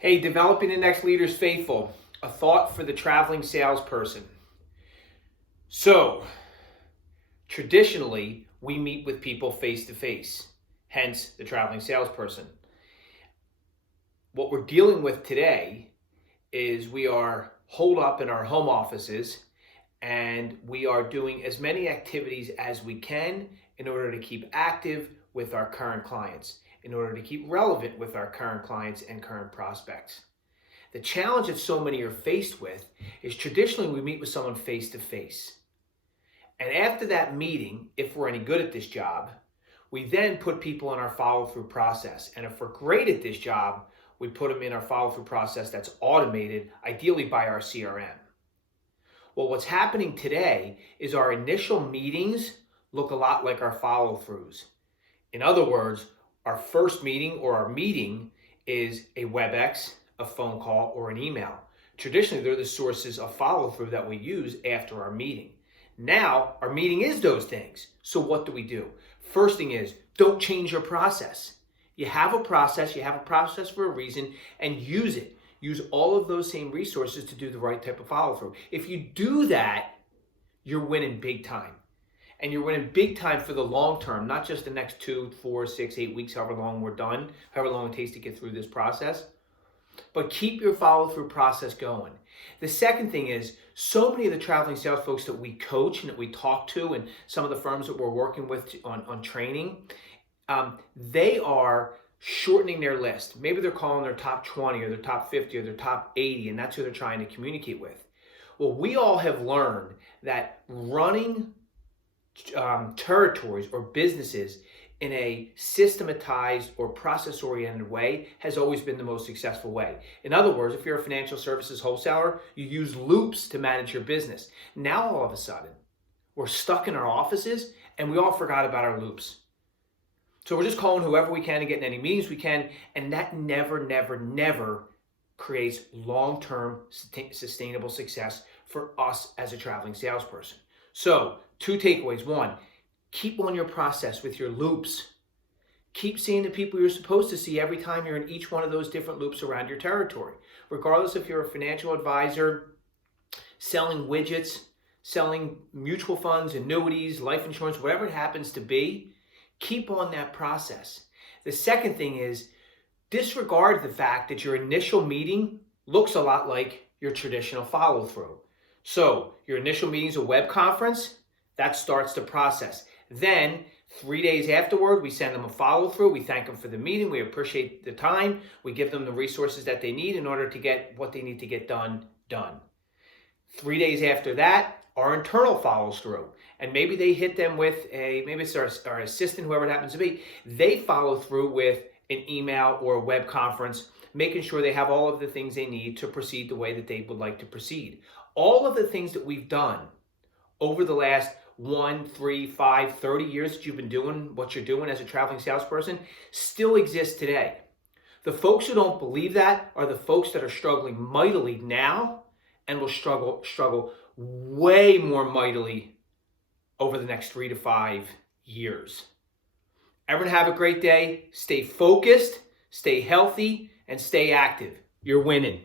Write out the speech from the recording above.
Hey, developing the next leader is faithful. A thought for the traveling salesperson. So, traditionally, we meet with people face to face, hence the traveling salesperson. What we're dealing with today is we are holed up in our home offices and we are doing as many activities as we can in order to keep active with our current clients, in order to keep relevant with our current clients and current prospects. The challenge that so many are faced with is traditionally we meet with someone face to face. And after that meeting, if we're any good at this job, we then put people in our follow-through process. And if we're great at this job, we put them in our follow-through process that's automated, ideally by our CRM. Well, what's happening today is our initial meetings look a lot like our follow-throughs. In other words, our first meeting or our meeting is a WebEx, a phone call, or an email. Traditionally, they're the sources of follow-through that we use after our meeting. Now, our meeting is those things. So what do? First thing is, don't change your process. You have a process for a reason, and use it. Use all of those same resources to do the right type of follow-through. If you do that, you're winning big time. And you're winning big time for the long term, not just the next 2, 4, 6, 8 weeks, however long we're done, however long it takes to get through this process. But keep your follow-through process going. The second thing is, so many of the traveling sales folks that we coach and that we talk to, and some of the firms that we're working with on training, they are shortening their list. Maybe they're calling their top 20 or their top 50 or their top 80, and that's who they're trying to communicate with. Well, we all have learned that running territories or businesses in a systematized or process-oriented way has always been the most successful way. In other words, if you're a financial services wholesaler, you use loops to manage your business. Now, all of a sudden, we're stuck in our offices and we all forgot about our loops. So we're just calling whoever we can to get in any meetings we can, and that never creates long-term sustainable success for us as a traveling salesperson. So, 2 takeaways. 1, keep on your process with your loops. Keep seeing the people you're supposed to see every time you're in each one of those different loops around your territory. Regardless if you're a financial advisor, selling widgets, selling mutual funds, annuities, life insurance, whatever it happens to be, keep on that process. The second thing is, disregard the fact that your initial meeting looks a lot like your traditional follow-through. So, your initial meeting is a web conference. That starts the process. Then, 3 days afterward, we send them a follow-through. We thank them for the meeting. We appreciate the time. We give them the resources that they need in order to get what they need to get done. 3 days after that, our internal follows through. And maybe they hit them with maybe it's our assistant, whoever it happens to be. They follow through with an email or a web conference, making sure they have all of the things they need to proceed the way that they would like to proceed. All of the things that we've done over the last 1, 3, 5, 30 years that you've been doing what you're doing as a traveling salesperson still exist today. The folks who don't believe that are the folks that are struggling mightily now and will struggle way more mightily over the next 3 to 5 years. Everyone have a great day. Stay focused, stay healthy, and stay active. You're winning.